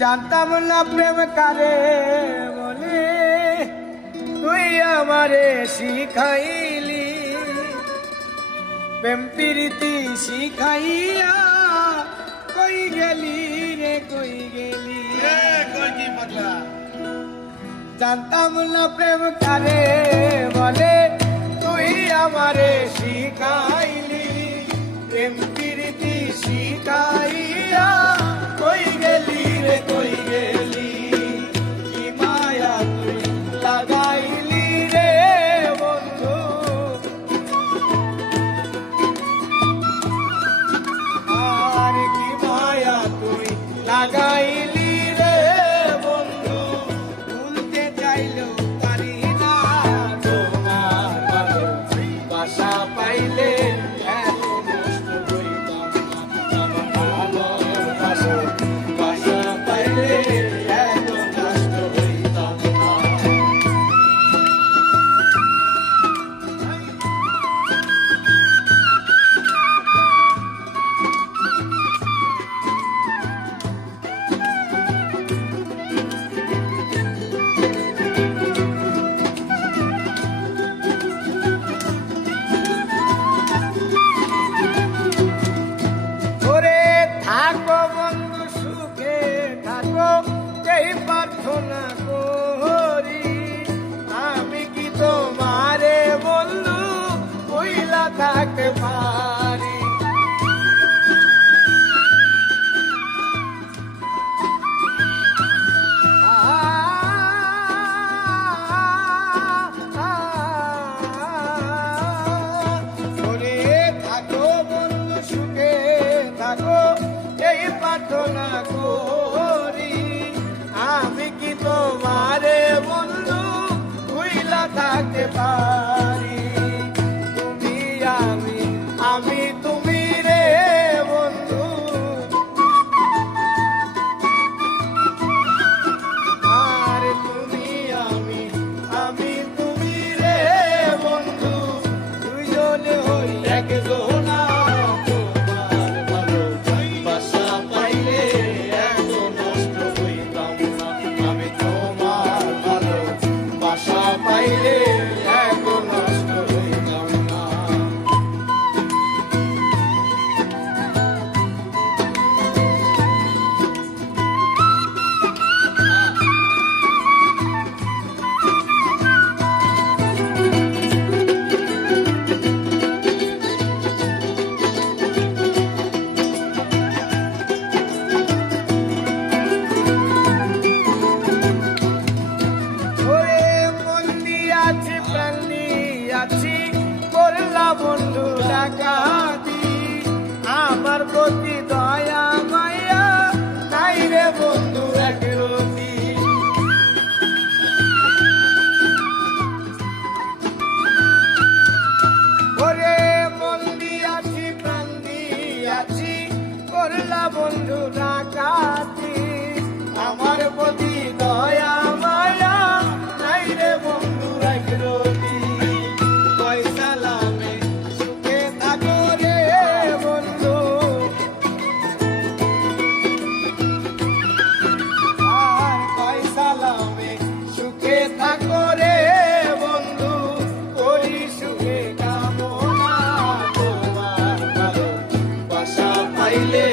জানতাম না প্রেম কারে বলে, তুই আমারে শিখাইলি। প্রেম প্রীতি শিখাইয়া কই গেলি রে, কই গেলি কই কি পাগলা? জানতাম না প্রেম কারে বলে, তুই আমারে শিখাইলি। প্রেম প্রীতি শিখাইয়া কই গেলি রে, কই গেলি। কি মায়া তুই লাগাইলি রে বন্ধু, আর কি মায়া তুই লাগাইলি রে বন্ধু। ভুলতে চাইলেও পারি না তোমার ভালোবাসা পাইলে এত কষ্ট হইতাম না। আমার ভালোবাসা পাইলে এত কষ্ট হইতাম না। ওরে থাকো বন্ধু সুখে থাকো, এই প্রার্থনা করি। আমি কি তোমারে বন্ধু ভুইলা থাকতে পারি? ওরে থাকো বন্ধু সুখে থাকো, এই প্রার্থনা করি। আমি কি তোমারে বন্ধু ভুইলা থাকতে পারি? তুমি আমি, আমি তুমি রে বন্ধু, আর তুমি আমি, আমি তুমি রে বন্ধু। দুইজনে হই একজনা, তোমার ভালোবাসা পাইলে এত নষ্ট হইতাম না। আমি তোমার ভালোবাসা পাইলে এত নষ্ট হইতাম না। ওরে মন দিয়াছি প্রাণ দিয়াছি, করলা বন্ধু ডাকাতি। আমার প্রতি দয়া মায়া নাই রে বন্ধু একরতি। ওরে মন দিয়াছি প্রাণ দিয়াছি, করলা বন্ধু ডাকাতি। আমার প্রতি দয়া মায়া নাই রে বন্ধু একরতি। কই সালামে সুখে থাকো রে বন্ধু, আর কই সালামে সুখে থাকো রে বন্ধু। করি সুখে কামনা, তোমার ভালোবাসা পাইলে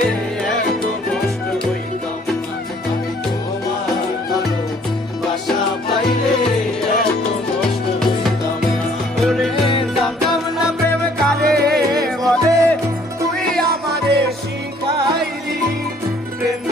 এত নষ্ট হইতাম না। আমি তোমার ভালোবাসা পাইলে এত নষ্ট হইতাম না। ওরে জানতাম না প্রেম কারে বলে, তুই আমারে শিখাইলি। প্রেম